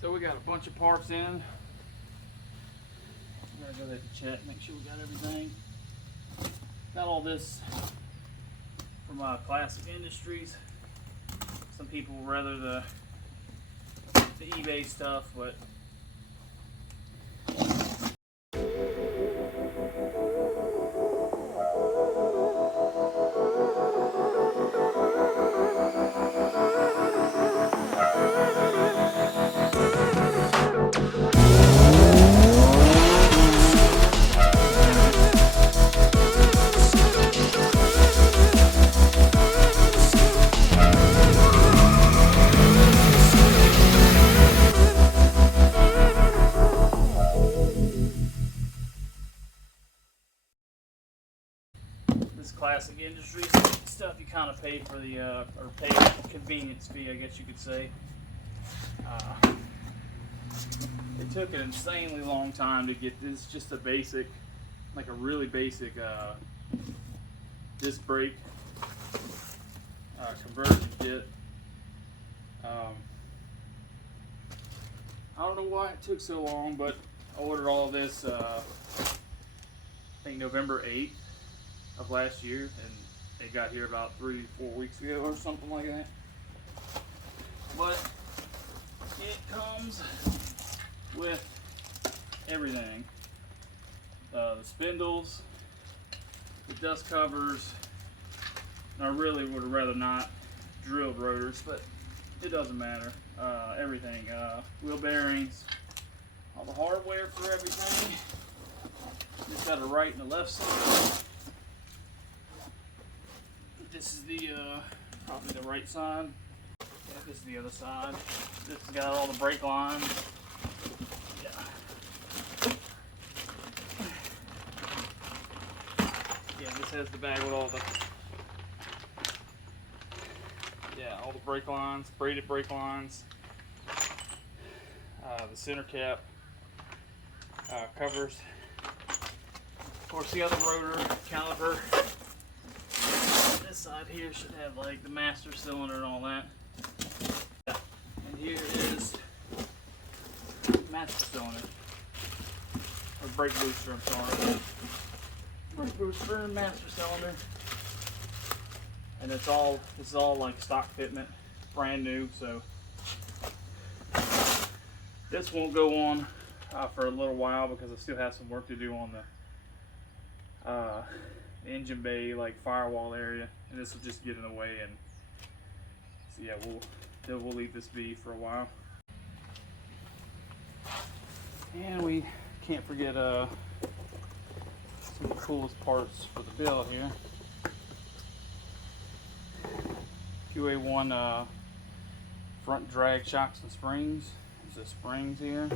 So we got a bunch of parts in. I'm gonna go ahead and check, make sure we got everything. Got all this from Classic Industries. Some people would rather the eBay stuff, but Classic Industries stuff you kind of pay for the or pay convenience fee, I guess you could say. It took an insanely long time to get this, just a basic, like a really basic disc brake conversion kit. I don't know why it took so long, but I ordered all of this I think November 8th of last year, and it got here about 3-4 weeks ago or something like that. But it comes with everything. The spindles, the dust covers. I really would have rather not drilled rotors, but it doesn't matter. Everything, wheel bearings, all the hardware for everything. Just got a right and a left side. This is the probably the right side. Yeah, this is the other side. This has got all the brake lines. Yeah. Yeah, this has the bag with all the all the brake lines, braided brake lines. The center cap covers. Of course, the other rotor caliper. This side here should have like the master cylinder and all that. And here is master cylinder. Or brake booster, I'm sorry. Brake booster and master cylinder. And this is all like stock fitment, brand new, so this won't go on for a little while because I still have some work to do on the engine bay, like firewall area, and this will just get in the way. And so yeah, we'll leave this be for a while. And we can't forget some of the coolest parts for the build here. QA1 front drag shocks and springs. There's the springs here.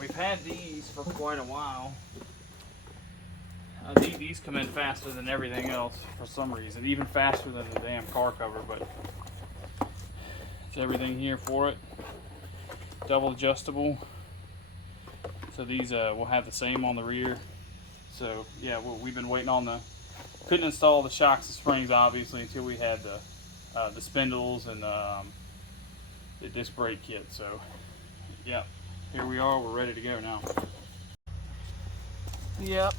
We've had these for quite a while. These come in faster than everything else for some reason, even faster than the damn car cover, but it's everything here for it. Double adjustable. So these will have the same on the rear. So yeah, we've been waiting on couldn't install the shocks and springs obviously until we had the spindles and the disc brake kit. So yeah, here we are, we're ready to go now. Yep,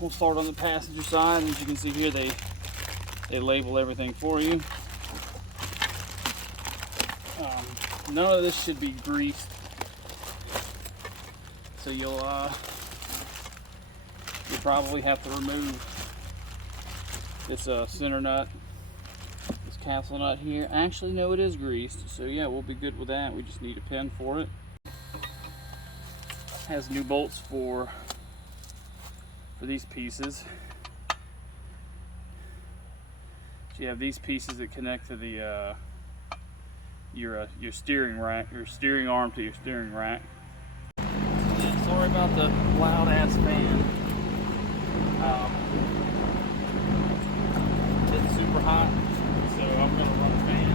we'll start on the passenger side. As you can see here, they label everything for you. None of this should be greased, so you'll probably have to remove this center nut, this castle nut here. Actually, no, it is greased, so yeah, we'll be good with that. We just need a pin for it. Has new bolts for these pieces. So you have these pieces that connect to the your steering rack, your steering arm to your steering rack. Yeah, sorry about the loud ass fan. It's super hot, so I'm gonna run a fan.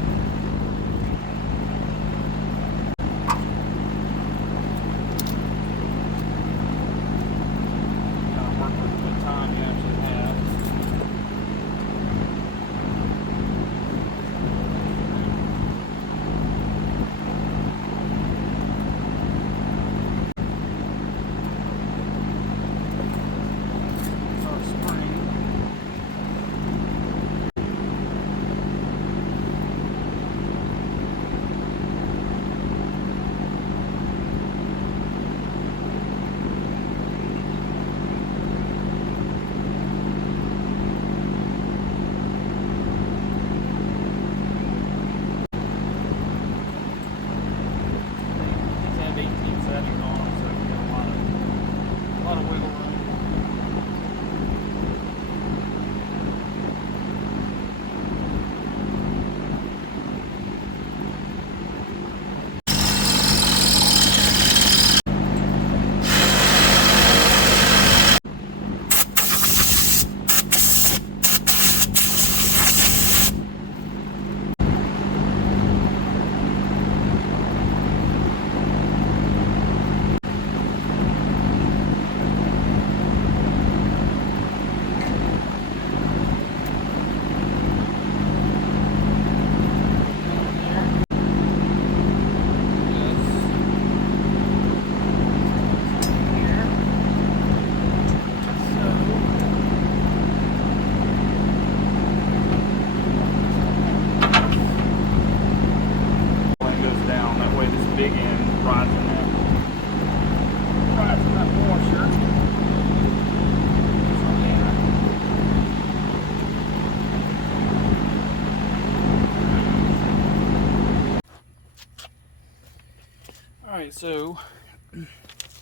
Alright, so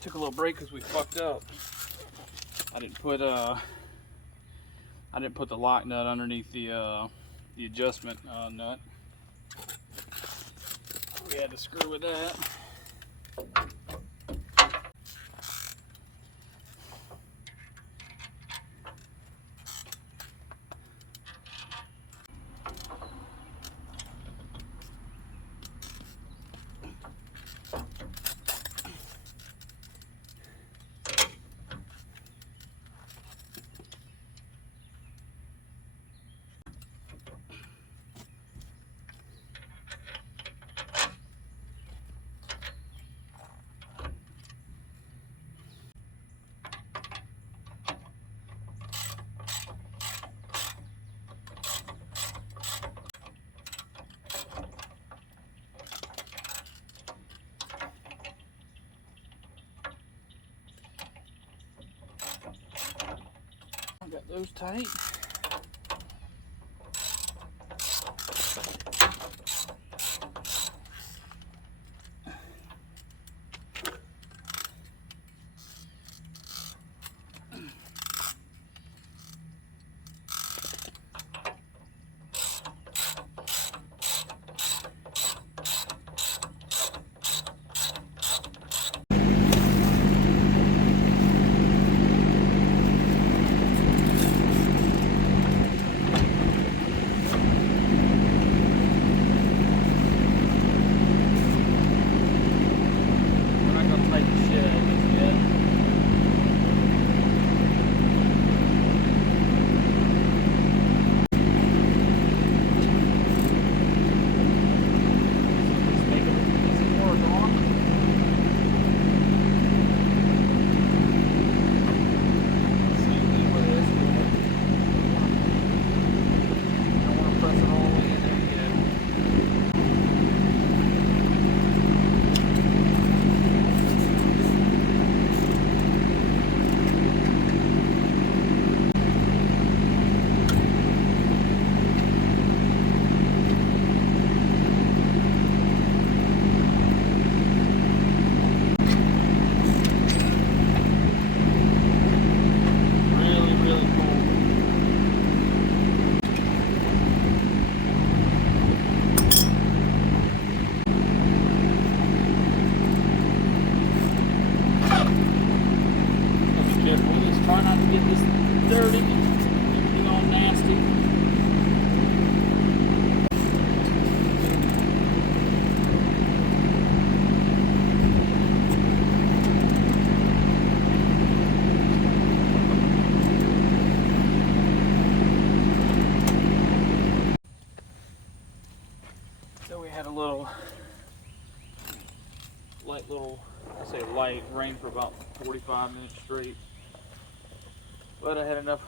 took a little break because we fucked up. I didn't put the lock nut underneath the adjustment nut. We had to screw with that. Got those tight. Try not to get this dirty, everything all nasty. So we had a little light rain for about 45 minutes straight. But I had enough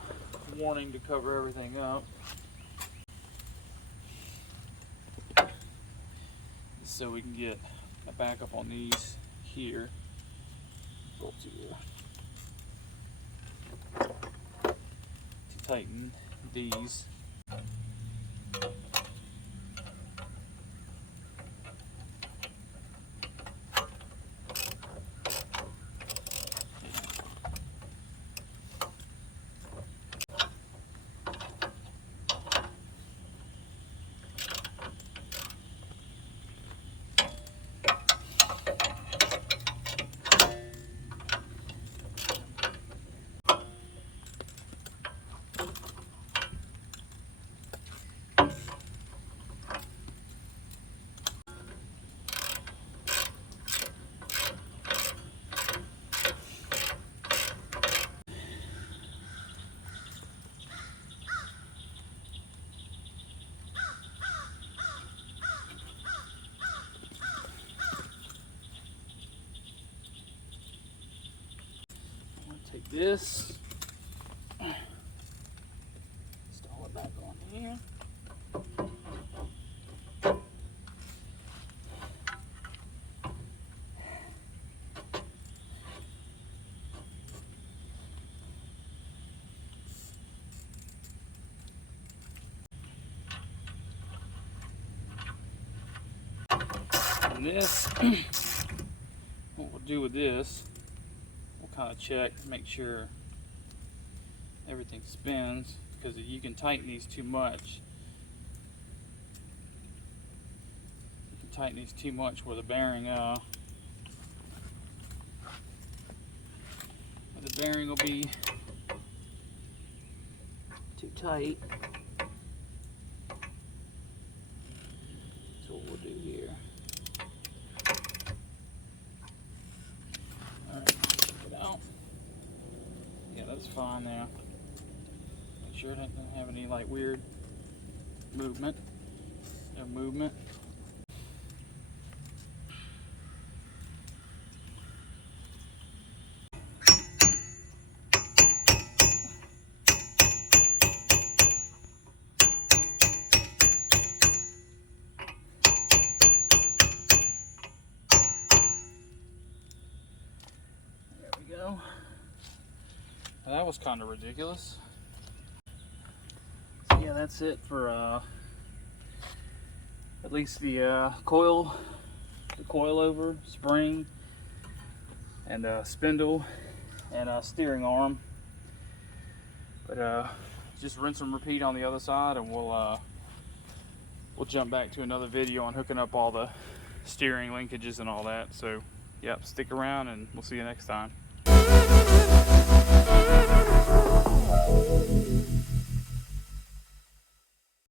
warning to cover everything up. So we can get a backup on these here. Go to tighten these. Take this, install it back on here. And this do with this, we'll kind of check, make sure everything spins, because you can tighten these too much. You can tighten these too much where the bearing will be too tight. So what we'll do here. Alright, check it out. Yeah, that's fine now. Make sure it doesn't have any like weird movement. No movement. Now, that was kind of ridiculous. So yeah, that's it for at least the coilover, spring, and spindle, and steering arm. But just rinse and repeat on the other side, and we'll jump back to another video on hooking up all the steering linkages and all that. So yep, stick around and we'll see you next time.